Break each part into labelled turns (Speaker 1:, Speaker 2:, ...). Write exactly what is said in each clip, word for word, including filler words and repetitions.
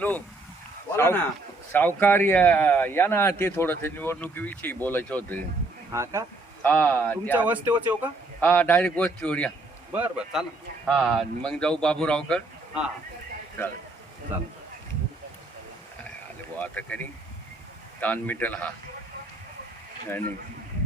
Speaker 1: Hello
Speaker 2: बोला ना.
Speaker 1: सावकार या या ना ते थोडस निवडणुकीविषयी बोलायचं होतं.
Speaker 2: हा का
Speaker 1: हा
Speaker 2: तुमच्या
Speaker 1: त्या-
Speaker 2: वस्तीवरच येऊ का?
Speaker 1: हा डायरेक्ट वस्तीवर या.
Speaker 2: बर बर चाल.
Speaker 1: हा मग जाऊ बाबूरावकर.
Speaker 2: हा
Speaker 1: चालेल
Speaker 2: चाल.
Speaker 1: आले भाऊ आता करी ताण मिटेल हा. आणि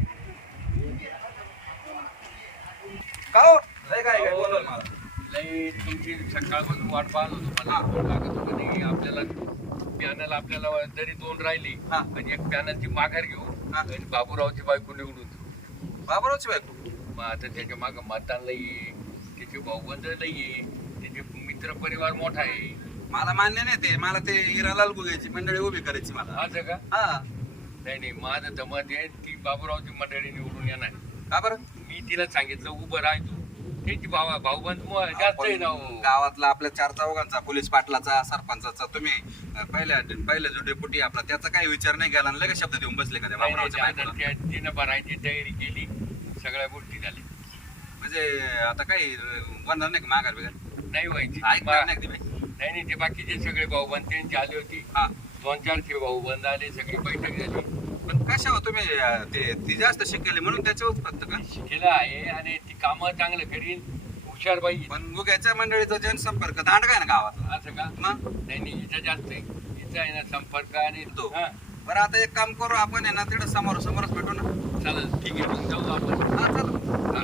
Speaker 2: का हो? लय काय काय बोलवलं मला.
Speaker 1: लई तुमची सकाळपासून वाट पाहत होतो मला फोन लागत होता नाही आपल्याला पॅनल आपल्याला जरी दोन राहिली
Speaker 2: हा.
Speaker 1: पण एक पॅनलची माघार घेऊ
Speaker 2: हा.
Speaker 1: आणि बाबूरावची बायको निवडून
Speaker 2: बाबरावची बायको.
Speaker 1: मग आता त्याच्या मागं मतदान लई त्याचे भाऊबंद लई त्याचे मित्र परिवार मोठा आहे.
Speaker 2: मला मान्य नाही ते. मला ते हिरालाल गुगेची मंडळी उभी करायची मला.
Speaker 1: असं का?
Speaker 2: हा
Speaker 1: नाही नाही माझं तर मत आहे की बाबूरावची मंडळी निवडून येणार.
Speaker 2: का बरं?
Speaker 1: मी तिला सांगितलं उभं राह तू त्यांची भावा भाऊबंद मु- जास्त आहे ना हो.
Speaker 2: गावातला आपल्या चार चौघांचा पोलीस पाटलाचा सरपंचाचा तुम्ही अं, पहिल्या पहिल्या जो डेप्युटी आपला त्याचा काही विचार नाही केला आणि लगेच शब्द देऊन बसले का त्या
Speaker 1: नाही, नाही,
Speaker 2: बाबरावच्या
Speaker 1: आता
Speaker 2: बायकोला?
Speaker 1: त्या- तिनं भरायची तयारी केली सगळ्या गोष्टी झाल्या.
Speaker 2: म्हणजे आता काही बनणार नाही का माघार बिघार?
Speaker 1: नाही व्हायची
Speaker 2: ऐकणार
Speaker 1: मा-
Speaker 2: नाही का तुम्ही?
Speaker 1: नाही नाही ते बाकीचे सगळे भाऊबंद त्यांची आली होती.
Speaker 2: हा
Speaker 1: दोन चारशे भाऊबंद आले सगळी बैठक झाली.
Speaker 2: पण कशा हो तुम्ही अं, ते ती जास्त शिकेली म्हणून त्याच्यावर फक्त का?
Speaker 1: केलं आहे आणि ती कामं चांगलं करीन हुशार बाई.
Speaker 2: पण गुग्याच्या मंडळीचा जनसंपर्क दांड काय ना गावातला.
Speaker 1: असं का?
Speaker 2: मग
Speaker 1: नाही नाही हिचा जास्त आहे. हिचा आहे ना संपर्क आणि
Speaker 2: तो.
Speaker 1: हा,
Speaker 2: बरं आता एक काम करू आपण आहे ना तिकडे समोर समोरच भेटू ना.
Speaker 1: चालेल ठीक आहे मग जाऊ आपण.
Speaker 2: हा चल.
Speaker 1: हा.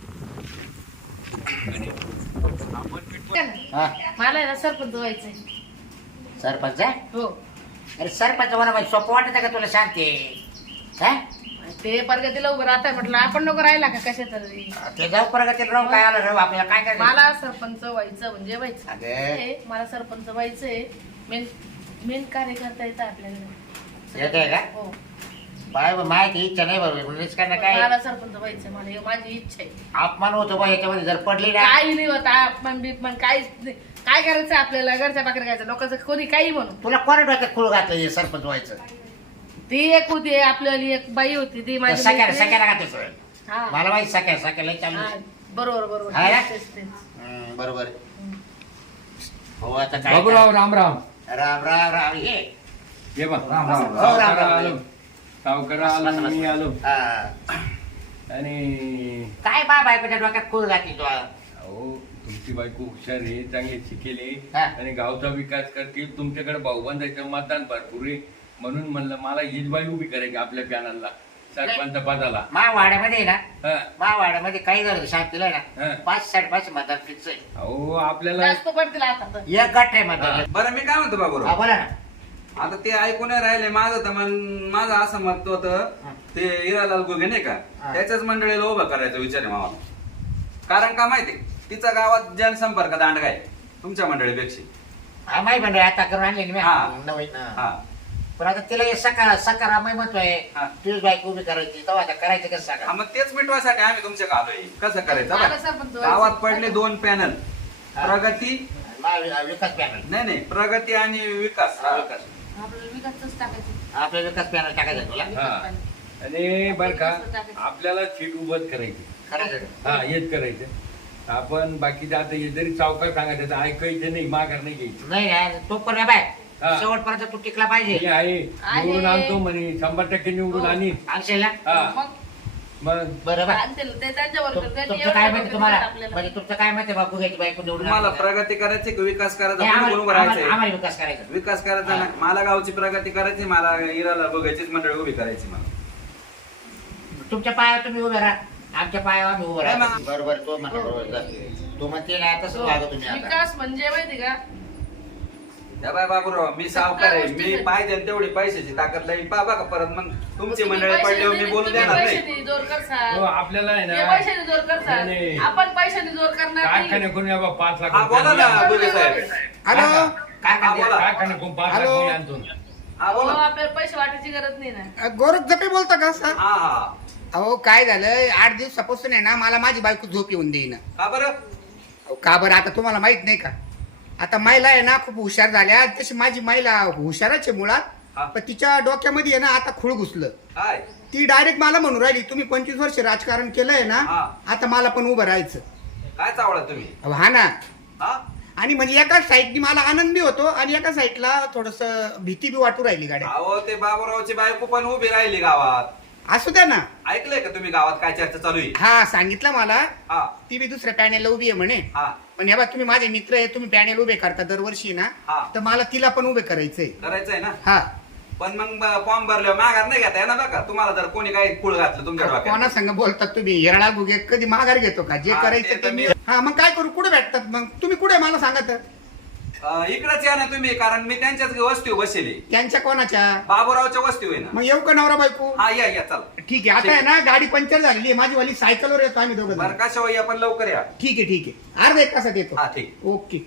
Speaker 1: आणि आपण भेटू.
Speaker 3: हा,
Speaker 4: मला आहे ना सरपंच व्हायचंय.
Speaker 3: सरपंच आहे?
Speaker 4: हो
Speaker 3: अरे सरपंच म्हणा बाई, सोपं वाटत का तुला शांती? काय
Speaker 4: ते प्रगतीला उभं राहताय म्हटलं आपण नको राहिला का कशा तरी.
Speaker 3: ते जाऊ प्रगतीला राहू काय आलं राहू आपल्याला काय करायचं?
Speaker 4: मला सरपंच व्हायचं म्हणजे व्हायचं
Speaker 3: अगं.
Speaker 4: हे, मला सरपंच व्हायचंय. मेन मेन कार्यकर्ता येतं आपल्याकडे.
Speaker 3: येतंय का?
Speaker 4: हो
Speaker 3: बाय माहिती इच्छा नाही बरोबर म्हणजे काय काय
Speaker 4: मला सरपंच व्हायचं मला हे माझी इच्छा आहे.
Speaker 3: अपमान होतो बा याच्यामध्ये जर पडली ना.
Speaker 4: काही नाही होत अपमान बिपमान काहीच नाही. काय करायचं आपल्याला घरच्या पाकर घ्यायचं लोकांचं कोणी काही म्हणून.
Speaker 3: तुला कोणा डोक्यात खुळ घातलं हे सरपंच व्हायचं?
Speaker 4: ती एक होती आपल्याली एक बाई होती ती माझी
Speaker 3: सकाळ
Speaker 4: मैत्रीण.
Speaker 3: सकाळ घातलं
Speaker 4: हा.
Speaker 3: मला माहिती सकाळ सकाळ चालू
Speaker 4: हा, बरोबर बरोबर
Speaker 3: हा ना?
Speaker 4: तेच, तेच.
Speaker 3: हम्म, बरोबर हो आता काय
Speaker 1: बाबूराव राम राम.
Speaker 3: राम राम राम ये
Speaker 1: ये बा
Speaker 3: राम राम.
Speaker 1: सावकार आलो सावकार आलो मी आलो.
Speaker 3: हा.
Speaker 1: आणि
Speaker 3: काय बा बायकोच्या डोक्यात खुळ घातली तू?
Speaker 1: अहो तुमची बायको हुशार आहे चांगली शिकेली
Speaker 3: हा.
Speaker 1: आणि गावचा विकास करतील. तुमच्याकडे भाऊबंदाचं मतदान भरपूर आहे म्हणून म्हणलं मला हीच बाई उभी करायची आपल्या पॅनलला सरपंच पदाला.
Speaker 3: मा वाड्यामध्ये आहे ना,
Speaker 1: हा.
Speaker 3: मा वाड्यामध्ये काही झालं शांतीला
Speaker 1: हा.
Speaker 3: ना पाच साडेपाच मतदान फिक्स आहे.
Speaker 1: अहो आपल्याला
Speaker 4: जास्त पडतील आता तर.
Speaker 3: एक गट आहे मतदान.
Speaker 2: बरं मी काय म्हणतो
Speaker 3: हा,
Speaker 2: बाबूराव,
Speaker 3: बोला ना.
Speaker 2: आता ते ऐकून नाही राहिले. माझं तर मन- माझं असं मत होतं ते हिरालाल गुगे नाही का
Speaker 3: हा.
Speaker 2: त्याच्याच मंडळीला उभं करायचा विचार आहे मावा. कारण का माहिती तिचा गावात जनसंपर्क दांड काय तुमच्या मंडळीपेक्षा.
Speaker 3: हा, माही मंडळ आता करून आणली ना मी.
Speaker 2: हा.
Speaker 3: नवीन हा.
Speaker 2: हा
Speaker 3: पण आता तिला हे सकाळ सकारामय म्हणतोय
Speaker 2: हा.
Speaker 3: तुझी बाईक उभी करायची तेव्हा आता करायचं कसं
Speaker 2: हा,
Speaker 3: सांगा?
Speaker 2: मग तेच मिटवायसाठी आम्ही तुमच्या आलोय. कसं करायचं
Speaker 4: मला
Speaker 2: बघा.
Speaker 4: सरपंच व्हायचं.
Speaker 2: गावात पडले दोन पॅनल
Speaker 3: हा.
Speaker 2: प्रगती
Speaker 3: मा- विकास पॅनल
Speaker 2: नाही नाही प्रगती आणि विकास हा, विकास.
Speaker 4: आपल्याला विकासच टाकायचं.
Speaker 3: आपल्या विकास पॅनल टाकायचं तुला
Speaker 1: हा आणि बर का आपल्याला सीट उभं करायची.
Speaker 3: करायचं
Speaker 1: हा हेच करायचं आपण बाकीचं आता हे जरी चौकात सांगायचं तर ऐकायचं नाही माघार नाही घ्यायची.
Speaker 3: नाही ना तो पण बाय
Speaker 1: हा.
Speaker 3: शेवटपर्यंत तू टिकला पाहिजे.
Speaker 1: हे आहे
Speaker 4: आहे.
Speaker 1: निवडून आणतो म्हणे शंभर टक्के निवडून
Speaker 4: हो.
Speaker 1: आणि
Speaker 3: आणशील ना?
Speaker 1: हा
Speaker 4: मग
Speaker 1: मग
Speaker 3: बरं बा
Speaker 4: आणतील ते त्यांच्यावर
Speaker 3: तुम-
Speaker 4: त्यांनी
Speaker 3: तुमचं
Speaker 4: एवढं
Speaker 3: काय
Speaker 4: करून
Speaker 3: माहिती
Speaker 4: देतात
Speaker 3: तुम्हाला
Speaker 4: आपल्याला.
Speaker 3: म्हणजे तुमचं काय माहिती बापू घ्यायची बायको निवडून
Speaker 2: तुम्हाला
Speaker 3: आणायचं?
Speaker 2: प्रगती करायची की विकास करायचा
Speaker 3: नाही,
Speaker 2: कोणी
Speaker 3: आम्हाला
Speaker 2: उभं राहायचंय?
Speaker 3: आम्हाला- आम्हाला विकास करायचा.
Speaker 2: विकास करायचा
Speaker 3: हा.
Speaker 2: ना. मला गावची प्रगती करायची, मला हिराला बघायचीच मंडळी उभी करायची मला.
Speaker 3: तुमच्या पायावर तुम्ही उभे राहा आमच्या पायावर आम्ही उभं
Speaker 2: नाही,
Speaker 3: राहा.
Speaker 2: मग-
Speaker 3: बरोबर तो म्हणा बरोबर तू म्हणते ना तसं वागा तुम्ही आता.
Speaker 4: विकास म्हणजे माहिती का
Speaker 2: त्या बाय बाबूराव मी सावकार आहे.
Speaker 4: सगळ्या
Speaker 2: मी
Speaker 4: गोष्टी
Speaker 2: पाहिजे तेवढी पैशाची ताकद लागेल पा बघा परत मग तुमची
Speaker 4: तुम्ही
Speaker 2: मंडळी
Speaker 4: पैशाने
Speaker 2: पडल्यावर मी
Speaker 4: नाही,
Speaker 2: बोलू
Speaker 4: तुम्ही
Speaker 2: देणार नाही.
Speaker 4: पैशाने जोर करसाल.
Speaker 1: हो, आपल्याला आहे
Speaker 4: ते
Speaker 1: ना
Speaker 4: पैशाने जोर करसाल.
Speaker 1: नाही, नाही.
Speaker 4: आपण पैशाने जोर करणार नाही.
Speaker 1: कारखाने कोणी बाबा पाच लाख
Speaker 2: हा बोला ना
Speaker 1: रुपये
Speaker 2: गुगे साहेब.
Speaker 3: हॅलो काय
Speaker 2: हा,
Speaker 3: करते?
Speaker 2: बोला.
Speaker 1: कारखाने कोण पाच लाख
Speaker 5: हॅलो.
Speaker 1: कोणी आणतो.
Speaker 2: हा
Speaker 4: हो,
Speaker 2: बोला.
Speaker 4: आपल्याला पैसे वाटायची गरज नाही ना.
Speaker 5: गोरख जपे बोलता का सर?
Speaker 2: हा हा
Speaker 5: अहो काय झालं आठ दिवसापासून आहे ना मला माझी बायको झोप येऊन देईना.
Speaker 2: का बरं?
Speaker 5: अहो, का बरं आता तुम्हाला माहित नाही का आता महिला आहे ना खूप हुशार झाल्या तशी माझी महिला हुशारच आहे मुळात
Speaker 2: हा.
Speaker 5: पण तिच्या डोक्यामध्ये आहे ना आता खुळ घुसलं.
Speaker 2: काय
Speaker 5: ती डायरेक्ट मला म्हणून राहिली तुम्ही पंचवीस वर्ष राजकारण केलंय ना
Speaker 2: हा.
Speaker 5: आता मला पण उभं राहायचं.
Speaker 2: काय चावला तुम्ही?
Speaker 5: अहो, हा ना
Speaker 2: हा
Speaker 5: आणि म्हणजे एका साईडनी मला आनंद बी होतो आणि एका साईडला थोडस भीती बी वाटू राहिली गाड्या.
Speaker 2: अहो ते बाबूरावची बायको पण उभी राहिली गावात.
Speaker 5: असू द्या ना.
Speaker 2: ऐकलंय का तुम्ही गावात काय चर्चा चालू आहे?
Speaker 5: हा सांगितलं मला.
Speaker 2: हा
Speaker 5: ती बी दुसऱ्या पॅनेलला उभी आहे म्हणे.
Speaker 2: हा
Speaker 5: पण या बा तुम्ही माझे मित्र आहे, तुम्ही पॅनेल उभे करता दरवर्षी ना,
Speaker 2: हा.
Speaker 5: तर मला तिला पण उभे करायचंय.
Speaker 2: करायचंय ना.
Speaker 5: हा
Speaker 2: पण मग फॉर्म भरल्यावर माघार नाही घेता येणार बघा. तुम्हाला जर कोणी काही कुळ घातलं तुमच्या
Speaker 5: कोणा
Speaker 2: डोक्यात.
Speaker 5: संग बोलतात तुम्ही? येरळा गुगे कधी माघार घेतो का? जे
Speaker 2: हा,
Speaker 5: करायचं
Speaker 2: ते
Speaker 5: ते
Speaker 2: तर
Speaker 5: मी.
Speaker 2: मी-
Speaker 5: हा मग काय करू? कुठे भेटतात मग तुम्ही? कुठे मला सांगा तर.
Speaker 2: अं, इकडंच या ना तुम्ही, कारण मी त्यांच्याच वस्तीवर बसले.
Speaker 5: त्यांच्या कोणाच्या?
Speaker 2: बाबूरावच्या वस्तीवर आहे ना.
Speaker 5: मग येऊ का नवरा बायको?
Speaker 2: हा या या चल.
Speaker 5: ठीक आहे. आता आहे ना गाडी पंक्चर झालेली आहे माझी वाली, सायकलवर येतो आम्ही दोघं
Speaker 2: बरं
Speaker 5: जण.
Speaker 2: का शिवाय आपण लवकर या.
Speaker 5: ठीक आहे ठीक आहे. अर्धा एक तासात येतो.
Speaker 2: हा ठीक.
Speaker 5: ओके.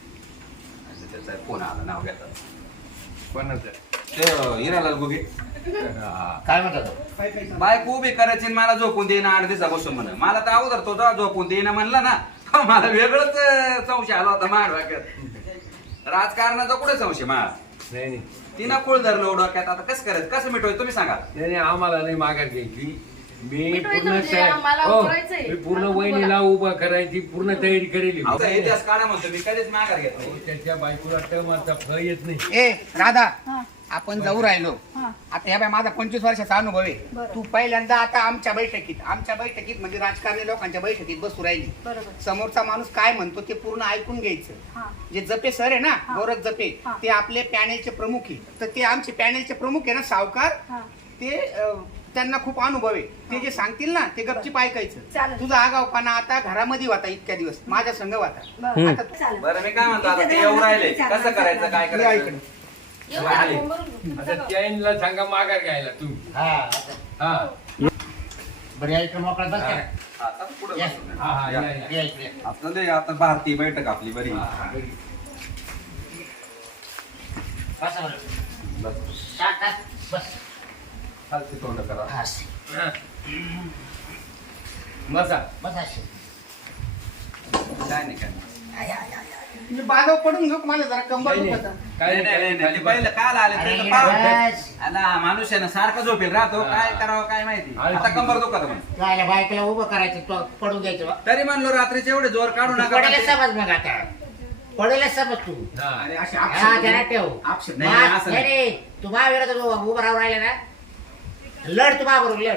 Speaker 2: त्याचा फोन आला, नाव घेतात
Speaker 1: कोणाचं?
Speaker 2: ते हिरालाल गुगे.
Speaker 1: हा.
Speaker 3: काय म्हणतात?
Speaker 2: बायको उभी करायची आणि मला झोपून देईना आठ दिवसा बसून म्हण. मला तर अगोदर तो जेव्हा झोपून देईना म्हणला ना, मला वेगळंच अं, संशय आला होता माड डोक्यात. राजकारणाचा कुठे संशय मा?
Speaker 1: नाही नाही
Speaker 2: तिनं कुळ धरलं डोक्यात. आता कसं करायचं, कसं मिटवायचं तुम्ही सांगा.
Speaker 1: नाही, नाही, आम्हाला नाही माघार घ्यायची. मी
Speaker 4: मिटवायचं
Speaker 1: पूर्ण
Speaker 4: म्हणजे
Speaker 1: तया-
Speaker 4: आम्हाला
Speaker 1: हो,
Speaker 4: उभरायचंय.
Speaker 1: मी पूर्ण
Speaker 4: आता
Speaker 1: वहिनीला उभं करायची पूर्ण तयारी करेली.
Speaker 2: आमचा इतिहास काढा म्हणतो मी, कधीच माघार घेत
Speaker 1: अहो,
Speaker 2: नाही.
Speaker 1: त्याच्या बायकोला टमाचा फळ येत नाही.
Speaker 5: ए राधा,
Speaker 4: हा.
Speaker 5: आपण जाऊ राहिलो.
Speaker 4: हा.
Speaker 5: आता ह्या बाय माझा पंचवीस वर्षाचा अनुभव आहे.
Speaker 4: बरं.
Speaker 5: तू पहिल्यांदा आता आमच्या बैठकीत आमच्या बैठकीत म्हणजे राजकारणी लोकांच्या बैठकीत बसू राहिली.
Speaker 4: बरोबर.
Speaker 5: समोरचा माणूस काय म्हणतो ते पूर्ण ऐकून घ्यायचं.
Speaker 4: हा.
Speaker 5: जे जपे सर आहे ना,
Speaker 4: हा.
Speaker 5: गोरख जपे,
Speaker 4: हा.
Speaker 5: ते आपले पॅनेलचे प्रमुख आहे. तर ते आमचे पॅनेलचे प्रमुख आहे ना सावकार,
Speaker 4: हा.
Speaker 5: ते अं, त्यांना खूप अनुभव आहे. ते जे सांगतील ना ते गपचीप ऐकायचं.
Speaker 4: चालेल.
Speaker 5: तुझा आगावपणा आता घरामध्ये होता इतक्या दिवस, माझ्या संघ होता.
Speaker 4: बरं.
Speaker 5: आता तू-
Speaker 4: चालेल.
Speaker 2: बरं मी काय म्हणतो, आता ते येऊ राहिले कसं करायचं, काय
Speaker 5: मी
Speaker 2: करायचं?
Speaker 5: ऐकलं.
Speaker 4: येऊ
Speaker 2: आले.
Speaker 4: का? बरोबर.
Speaker 1: आता त्यांना सांगा माघार घ्यायला तुम्ही.
Speaker 3: हा आता
Speaker 1: हा
Speaker 3: बरं ऐकलं मोकळा बस करा.
Speaker 2: हा, चला पुढं
Speaker 3: या.
Speaker 2: बसू.
Speaker 1: हा हा या, या.
Speaker 3: या इकडे.
Speaker 2: आता लय आता भारतीय बैठक आपली बरी.
Speaker 1: हा, बरी.
Speaker 3: बसा बरं.
Speaker 2: बस.
Speaker 3: टाक, टाक. बस.
Speaker 2: खालची तोंड करा.
Speaker 3: हा.
Speaker 1: हा. बसा.
Speaker 3: बस अशी.
Speaker 2: काय नाही काय नाही.
Speaker 3: आया, आया, आया.
Speaker 5: मी बाजाव पडून घेऊ का? मला जरा कंबर
Speaker 1: काही
Speaker 5: दुखत
Speaker 1: नाही.
Speaker 5: आहे.
Speaker 1: काही
Speaker 2: नाही, नाही, नाही, ते
Speaker 1: नाही.
Speaker 2: पहिलं काल आले
Speaker 3: अरे,
Speaker 2: ते पाव
Speaker 3: बस.
Speaker 2: आला माणूस आहे ना सारखा झोपेल राहतो.
Speaker 1: हा.
Speaker 2: काय करावं काय माहिती.
Speaker 1: आणि-
Speaker 2: आता कंबर दुखत म्हण.
Speaker 3: काय बायकोला उभं करायचं तो पडून द्यायचं बा.
Speaker 2: तरी म्हणलो रात्रीचे एवढे जोर काढू नका.
Speaker 3: पडेल समज मग आता पडेल समज तू.
Speaker 1: हा.
Speaker 5: अरे असे
Speaker 3: हा
Speaker 5: आक्षेप-
Speaker 3: त्याला ठेव.
Speaker 5: आक्षेप-
Speaker 2: नाही, नाही,
Speaker 3: मा-
Speaker 2: असं
Speaker 3: नाही
Speaker 2: नाही.
Speaker 3: नाही. तू महावीर उभं राहून राहिला ना, लढ तू बरोबर लढ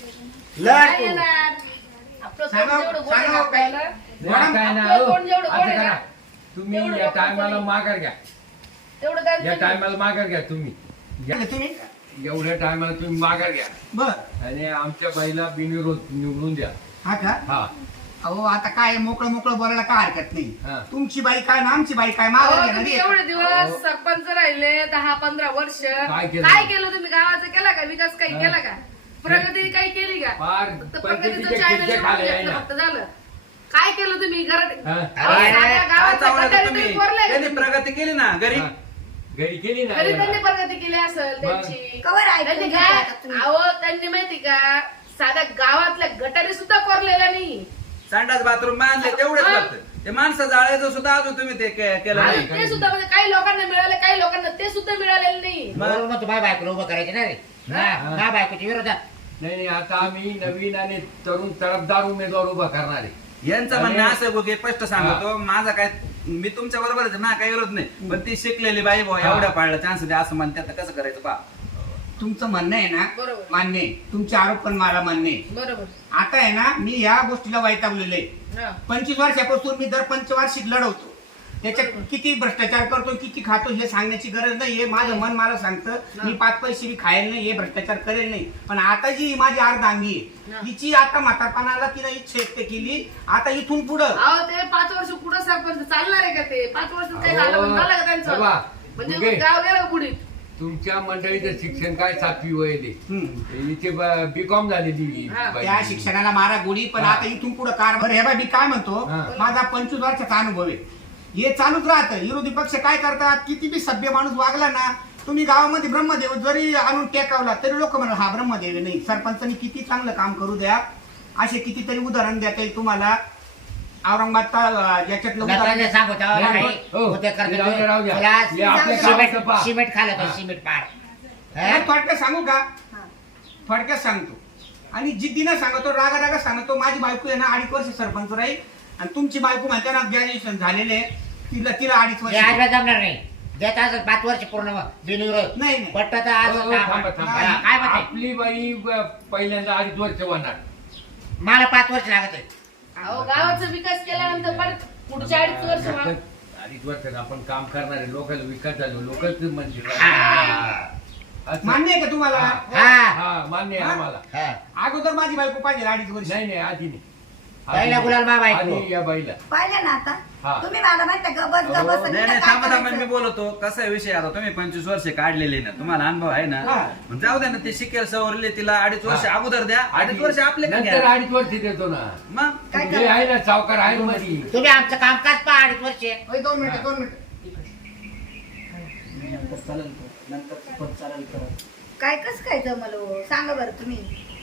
Speaker 3: लढ
Speaker 4: काय
Speaker 3: तू.
Speaker 4: येणार? आपलं
Speaker 5: सांगा-
Speaker 4: तोंड जेवढं गोड आहे
Speaker 5: सांगा
Speaker 4: ना
Speaker 5: काय?
Speaker 4: आपल्याला,
Speaker 1: नाही, काय नाही.
Speaker 4: आपलं तोंड जेवढं
Speaker 1: असं
Speaker 4: गोड आहे
Speaker 1: करा.
Speaker 4: ना,
Speaker 1: तुम्ही
Speaker 4: तेवढं
Speaker 1: या
Speaker 4: लोकांचं
Speaker 1: टायमाला
Speaker 4: नाही.
Speaker 1: माघार घ्या.
Speaker 4: तेवढं त्यांचं
Speaker 1: या
Speaker 4: नाही.
Speaker 1: टायमाला माघार घ्या तुम्ही. या-
Speaker 5: म्हणजे तुम्ही
Speaker 1: एवढ्या टायमाला तुम्ही माघार घ्या
Speaker 5: बर
Speaker 1: आणि आमच्या बाईला बिनविरोध निवडून द्या.
Speaker 5: हा का?
Speaker 1: हा
Speaker 5: अहो आता काय मोकळं मोकळं बोलायला काय हरकत नाही.
Speaker 1: हा.
Speaker 5: तुमची बाई काय ना आमची बाई काय माघार
Speaker 4: अहो,
Speaker 5: घेणार
Speaker 4: तुम्ही
Speaker 5: आहे.
Speaker 4: एवढे दिवस सरपंच राहिले दहा पंधरा वर्ष
Speaker 1: काय केलं?
Speaker 4: काय केलं तुम्ही? गावाचं केला का विकास? काही
Speaker 1: हा.
Speaker 4: केला का? प्रगती काही केली का?
Speaker 1: फार
Speaker 4: फक्त
Speaker 1: पंचायतीचे
Speaker 4: प्रगतीचं चॅनल
Speaker 1: खिडक्या
Speaker 4: निवडून
Speaker 1: खाले आहे
Speaker 4: घेतलं
Speaker 1: ना.
Speaker 4: फक्त झालं. काय केलं तुम्ही घरात?
Speaker 1: हा.
Speaker 4: अहो,
Speaker 3: अरे,
Speaker 4: साऱ्या
Speaker 2: काय
Speaker 4: गावातल्या
Speaker 2: चावलं
Speaker 4: गटारी
Speaker 2: तुम्ही?
Speaker 4: तरी कोरलंय का
Speaker 2: त्यांनी
Speaker 4: तुम्ही?
Speaker 2: प्रगती केली ना घरी.
Speaker 1: हा. घरी केली ना
Speaker 4: तरी
Speaker 1: याला.
Speaker 4: त्यांनी प्रगती केली असेल
Speaker 1: मग.
Speaker 4: त्यांची.
Speaker 6: कवर ऐकून
Speaker 4: त्यांनी
Speaker 6: घेता
Speaker 4: काय?
Speaker 6: आता तुम्ही.
Speaker 4: अहो त्यांनी माहिती का साध्या गावातल्या गटारी सुद्धा कोरलेल्या नाही.
Speaker 2: संडास बाथरूम बांधले तेवढेच
Speaker 4: हा.
Speaker 2: फक्त. ते माणसं जाळायचं सुद्धा अजून तुम्ही ते के- केलं
Speaker 4: आणि
Speaker 2: नाही.
Speaker 4: ते सुद्धा म्हणजे काही लोकांना मिळाले काही लोकांना ते सुद्धा मिळालेलं नाही.
Speaker 3: बरोबर मग तू माझ्या बायकोला उभं करायचं ना रे. हा, माझ्या बायकोच्या विरोधात.
Speaker 1: नाही नाही आता आम्ही नवीन आणि तरुण तरफदार उमेदवार उभा करणार आहे.
Speaker 2: यांचं
Speaker 1: आणि-
Speaker 2: म्हणणं असं बघे स्पष्ट सांगतो. माझा काय मी तुमच्या बरोबर ना काही विरोध नाही, पण ती शिकलेली बाई भाऊ
Speaker 1: हा.
Speaker 2: एवढ्या पाळलं चान्स द्या असं म्हणते. आता कसं करायचं पा
Speaker 5: तुमचं म्हणणं आहे ना
Speaker 4: बरोबर.
Speaker 5: मान्य आहे. तुमचे आरोप पण मला मान्य आहे.
Speaker 4: बरोबर.
Speaker 5: आता आहे ना मी या गोष्टीला वैतागलेलो आहे.
Speaker 4: हा.
Speaker 5: पंचवीस वर्षापासून मी दर पंचवार्षिक लढवतो. त्याच्यात किती भ्रष्टाचार करतो किती खातो हे सांगण्याची गरज नाही. हे माझं मन मला सांगतं. मी पाच पैसे बी खायला नाही, हे भ्रष्टाचार करेल नाही. पण आता जी माझी अर्धांगी
Speaker 4: हा.
Speaker 5: आहे हिची आता म्हातारपणाला तिने इच्छा व्यक्त केली. आता इथून पुढं
Speaker 4: अहो ते पाच वर्ष पुढे सरपंच चालणार आहे का? ते पाच वर्ष काही झालं
Speaker 1: अहो,
Speaker 4: म्हणजे झालं का त्यांचं?
Speaker 1: बाबा,
Speaker 4: म्हणजे
Speaker 1: उगे.
Speaker 4: गाव गेलं बुडीत.
Speaker 1: तुमच्या मंडळीचं शिक्षण काय सातवी वय दे
Speaker 5: हम्म.
Speaker 1: इथे बी कॉम झालेली
Speaker 4: हा.
Speaker 1: बाई.
Speaker 5: त्या शिक्षणाला मारा गोडी. पण
Speaker 1: हा.
Speaker 5: आता इथून पुढे कारभार हे बा मी काय म्हणतो
Speaker 1: हा.
Speaker 5: माझा पंचवीस वर्षाचा अनुभव आहे. हे चालूच राहतं. विरोधी पक्ष काय करतात किती बी सभ्य माणूस वागला ना तुम्ही गावामध्ये ब्रह्मदेव जरी आणून टेकावला तरी लोक म्हणतात हा ब्रह्मदेव नाही. सरपंचांनी किती चांगलं काम करू द्या. असे कितीतरी उदाहरण देता येईल तुम्हाला. औरंगाबादचा ज्याच्यातलं
Speaker 3: नंतर
Speaker 5: उदाहरण
Speaker 3: ते सांगू तेव्हा
Speaker 1: नाही,
Speaker 3: नाही.
Speaker 1: हो.
Speaker 3: होते करते
Speaker 1: राहू द्या, राहू द्या.
Speaker 3: तुला
Speaker 1: हे आपल्या
Speaker 3: सिमेंट-
Speaker 1: गावाचं पहा.
Speaker 3: सिमेंट खाल्लं
Speaker 1: हा.
Speaker 3: तो सिमेंट पार.
Speaker 5: हे
Speaker 3: हा?
Speaker 5: थोडक्यात सांगू का? थोडक्यात सांगतो आणि जिद्दीनं सांगतो रागा रागा सांगतो. माझी बायको आहे ना अडीच वर्ष सरपंच राहील आणि तुमची बायको म्हणते ना ग्रॅज्युएशन झालेले तिला तिला अडीच
Speaker 3: हे
Speaker 5: वर्ष
Speaker 3: आजला जमणार नाही देत असं पाच वर्ष पूर्ण बिनविरोध
Speaker 5: नाही नाही
Speaker 3: पट्टा तर आज
Speaker 1: हो, हो, थांबा, थांबा.
Speaker 3: हा, काय म्हणते
Speaker 1: आपली बाई ब- पहिल्यांदा अडीच वर्ष होणार
Speaker 3: मला पाच वर्ष लागत आहे
Speaker 4: अहो गावाचा विकास केल्यानंतर परत पुढच्या अडीच वर्ष मा-
Speaker 1: अडीच वर्षात आपण काम करणारे लोकांना विकास झालो लोकच म्हणतील
Speaker 3: हा.
Speaker 1: असं.
Speaker 5: मान्य आहे का तुम्हाला
Speaker 3: हा.
Speaker 1: हा मान्य आहे आम्हाला
Speaker 3: हा.
Speaker 5: अगोदर माझी बायको पाहिजे अडीच वर्ष
Speaker 1: नाही नाही आधी नाही
Speaker 3: पहिला गुलाल बाबा आहे तो.
Speaker 1: आधी या बाईला
Speaker 6: पाहिलं ना आता
Speaker 1: हा.
Speaker 6: तुम्ही मला माहिती आहे, गबस
Speaker 1: हो.
Speaker 6: गबस
Speaker 2: नाही नाही थांबा थांबा मी बोलतो कसा आहे विषय आता तुम्ही पंचवीस वर्ष काढलेले ना तुम्हाला अनुभव आहे ना
Speaker 5: हा.
Speaker 2: मग जाऊ द्या ना ते शिकेल सवरले तिला अडीच वर्ष
Speaker 1: हा.
Speaker 2: अगोदर द्या अडीच वर्ष आपले का
Speaker 1: नंतर
Speaker 2: घ्या?
Speaker 1: अडीच वर्ष देतो ना
Speaker 2: मग
Speaker 6: काय
Speaker 1: हे आहे ना सावकार आहे ना मध्ये
Speaker 3: तुम्ही आमचं कामकाज पहा अडीच वर्ष
Speaker 5: ओय, दोन मिनिटं दोन मिनिटं
Speaker 6: काय कस काय जमलं हो? सांगा बरं तुम्ही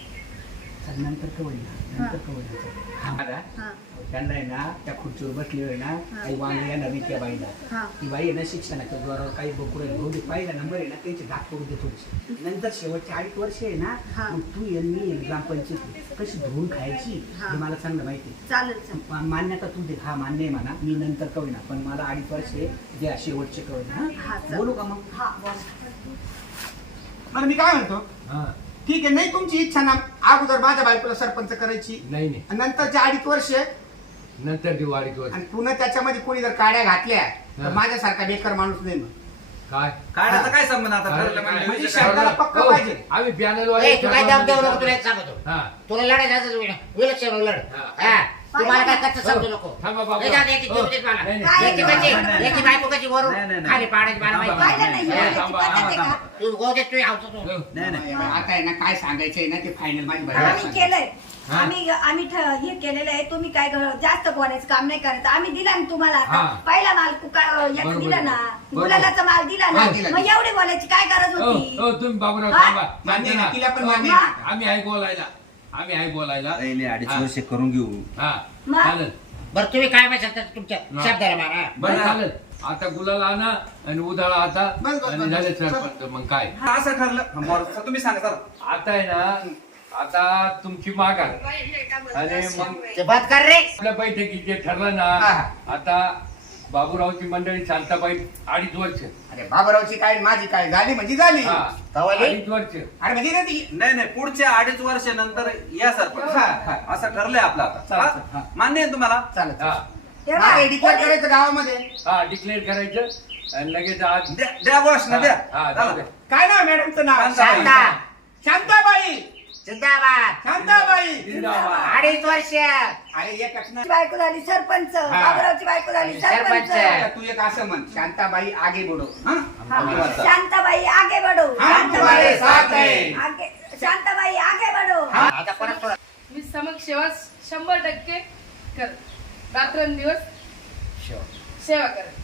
Speaker 5: नंतर कवळी नंतर कवळी
Speaker 6: हा
Speaker 5: त्यांना आहे ना त्या खुर्चीवर बसली आहे ना काही वांग येणार नाही त्या बाईला
Speaker 6: हा
Speaker 5: ती बाई आहे ना शिक्षणाच्या जोरावर काही बकुळे बहुते पहिला नंबर आहे ना त्यांची दात करून देत होती नंतर शेवटचे अडीच वर्ष आहे ना
Speaker 6: हा.
Speaker 5: मग तू यांनी ग्रामपंचायत कशी धुवून खायची
Speaker 6: हा.
Speaker 5: हे मला चांगलं माहिती आहे.
Speaker 6: चालेल चालेल
Speaker 5: मा- मान्यता तू दे हा मान्य आहे म्हणा मी नंतर कळू ना पण मला अडीच वर्ष द्या शेवटचे कळू
Speaker 6: हा,
Speaker 5: ना
Speaker 6: चालेल.
Speaker 5: बोलू का मग
Speaker 6: हा बोल.
Speaker 5: मला मी काय म्हणतो
Speaker 1: हा
Speaker 5: ठीक आहे नाही तुमची इच्छा ना अगोदर माझ्या बायकोला सरपंच करायची
Speaker 1: नाही नाही
Speaker 5: आणि नंतरचे अडीच वर्ष
Speaker 1: नंतर देऊ अडीच वर्ष
Speaker 5: आणि पुन्हा त्याच्यामध्ये कोणी जर काड्या घातल्या तर
Speaker 1: हा.
Speaker 5: माझ्यासारखा बेकार माणूस नाही मग
Speaker 1: काय
Speaker 2: काढायचा काय संबंध आता
Speaker 1: काय-
Speaker 2: ठरलं म्हणजे
Speaker 5: म्हणजे
Speaker 2: विषय काय?
Speaker 5: शब्दाला पक्का
Speaker 1: हो,
Speaker 5: पाहिजे.
Speaker 1: आम्ही पॅनल
Speaker 3: ए, तू काय दम देऊ नको तुला एक सांगतो
Speaker 1: हा
Speaker 3: तुला लढायचं असेल विलक्षण लढ
Speaker 1: हा.
Speaker 3: हा तुम्हाला काय कच्चं समजू नको
Speaker 1: थांबा बाबा.
Speaker 3: नाही, जाऊ दे, याची
Speaker 1: हो.
Speaker 3: जीव देत मला.
Speaker 1: नाही,
Speaker 6: नाही.
Speaker 3: याची कशी
Speaker 2: नाही,
Speaker 3: याची बायको कशी वरून
Speaker 2: नाही, नाही, नाही.
Speaker 3: खाली पाडायची मला
Speaker 1: थांबा,
Speaker 3: माहिती
Speaker 6: पाहिलं नाही
Speaker 1: नाही,
Speaker 6: बोलायची
Speaker 1: थांबा,
Speaker 6: पद्धत आहे
Speaker 2: थांबा,
Speaker 6: का?
Speaker 3: तू गोदे तू आवतो तू
Speaker 1: हो.
Speaker 2: नाही नाही
Speaker 5: आता आहे ना काय सांगायचंय ना ते फायनल माझी
Speaker 6: आम्ही
Speaker 5: बायको
Speaker 6: केलंय
Speaker 1: हा.
Speaker 6: आम्ही आम्ही ठ- हे केलेलं आहे तुम्ही काय घर- जास्त बोलायचं काम नाही करायचं आम्ही दिला ना तुम्हाला आता
Speaker 1: हा.
Speaker 6: पहिला माल कुका- याचा
Speaker 1: बरोबर.
Speaker 6: दिला ना
Speaker 1: बरोबर.
Speaker 6: गुलालाचा माल दिला ना
Speaker 5: हा, दिला,
Speaker 6: मग एवढी बोलायची काय गरज
Speaker 1: हो
Speaker 6: होती
Speaker 1: हो, तुम्ही बाबूराव
Speaker 6: हा?
Speaker 1: थांबा
Speaker 5: मान्य
Speaker 1: सांगते
Speaker 5: आहे,
Speaker 1: ना.
Speaker 5: तिला पण
Speaker 1: हो,
Speaker 5: मान्य
Speaker 6: आहे.
Speaker 1: आम्ही आहे बोलायला आम्ही आहे बोलायला
Speaker 2: पहिले अडीच
Speaker 1: हा.
Speaker 2: वर्ष करून घेऊ
Speaker 1: हा
Speaker 6: मग?
Speaker 1: चालेल
Speaker 3: बरं तुम्ही काय माहिती शकता तुमच्या
Speaker 1: हा.
Speaker 3: शब्दाला मारा
Speaker 1: बरं चालेल आता गुलाल आणा आणि उधाळा आता
Speaker 5: बस, बस,
Speaker 1: आणि
Speaker 5: बस.
Speaker 1: झाले सरपंच मग काय
Speaker 2: हा, असं ठरलं हा, बरं, तुम्ही सांगा चला
Speaker 1: आता आहे ना आता तुमची माघार आणि मग
Speaker 3: ते बंद कर रे
Speaker 1: आपल्या बैठकीत जे ठरलं ना
Speaker 5: हा.
Speaker 1: आता बाबूरावची मंडळी शांताबाई अडीच वर्ष
Speaker 5: अरे बाबारावची काय माझी काय झाली म्हणजे झाली
Speaker 1: हा
Speaker 3: कवाली?
Speaker 1: अडीच वर्ष
Speaker 5: अरे म्हणजे ना ती
Speaker 2: नाही नाही पुढच्या अडीच वर्ष नंतर या सरपंच
Speaker 5: हा, हा.
Speaker 2: असं ठरलंय आपलं आता
Speaker 5: चालतं,
Speaker 2: हा?
Speaker 5: हा.
Speaker 2: मान्य आहे तुम्हाला
Speaker 5: चालत
Speaker 1: हा
Speaker 6: हे बघा,
Speaker 5: डिक्लेअर
Speaker 6: कोणी-
Speaker 5: करायचं गावामध्ये
Speaker 1: हा डिक्लेअर करायचं आणि लगेच आज
Speaker 2: द्या द्या घोषणा द्या
Speaker 1: हा, हा,
Speaker 2: चला.
Speaker 1: जाऊ दे.
Speaker 5: काय नाव मॅडमचं नाव
Speaker 2: शांताबाई.
Speaker 3: शांता
Speaker 5: शांताबाई
Speaker 3: जिंदाबाद
Speaker 5: शांताबाई
Speaker 1: जिंदाबाद.
Speaker 3: अडीच वर्ष
Speaker 5: अरे एकच ना
Speaker 6: बायको झाली सरपंच बाबूरावची बायको झाली
Speaker 3: सरपंच.
Speaker 6: सरपंच
Speaker 5: तू एक असं म्हण शांताबाई आगे बडो हा
Speaker 6: हा. शांताबाई आगे बढो
Speaker 5: हम तुम्हारे साथ हैं.
Speaker 6: आगे शांताबाई आगे बढो
Speaker 3: आता परत थोडं
Speaker 4: मी समक्ष सेवा शंभर टक्के कर रात्रंदिवस सेवा कर